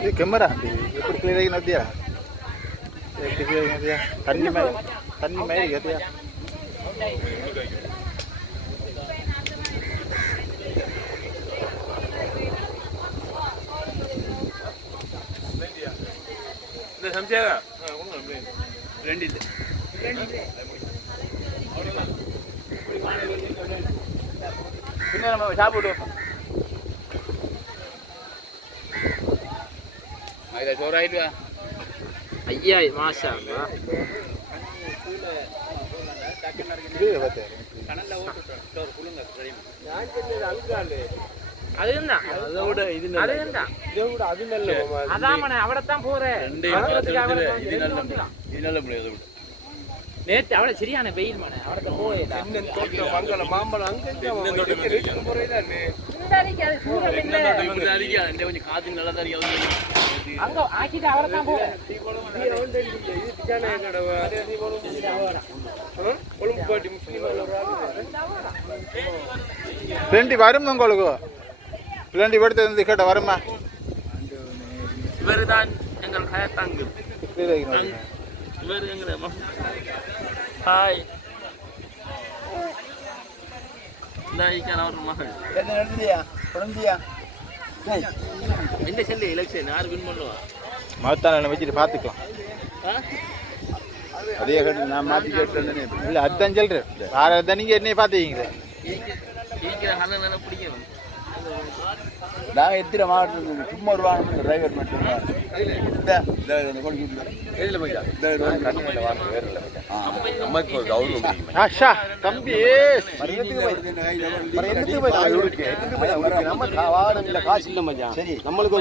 இது கேமரா எப்படி கிளியர் நதியா எப்படி கிளியர் நதியா தண்ணி மாதிரி கத்தியா இந்த சம்சியாகா ரெண்டு இல்லை பின்ன நம்ம சாப்பிடுவோம் அதில் சோறாயிட்டு ஐயா மாஷா நேற்று அவளை சரியான வெயில் மன அவட போயிடலாம் காத்து நல்லா அங்க ஆக்கிட்டு அவரை தான் போறேன் பிளண்டி வரும் உங்களுக்கு பிளண்டி படுத்து கேட்ட வருமா இவர் தான் எங்கள் கயத்தாங்கு இவர் எங்க ஹாய் இந்த ஒரு மகள் என்ன செல்லு எலெக்ஷன் யார் வின் பண்ணுவா மகத்தான வச்சுட்டு பார்த்துக்கலாம் அதே நான் மாற்றி கேட்டேன் இல்லை அதுதான் சொல்கிறேன் வேறு தான் நீங்கள் என்னைய பார்த்துக்கிங்களே பிடிக்கும் நாங்கள் எத்தனை மாவட்டம் சும்மா ஒரு வாங்க டிரைவர் மட்டும் தம்பி காசு இல்லை மச்சான். சரி நம்மளுக்கு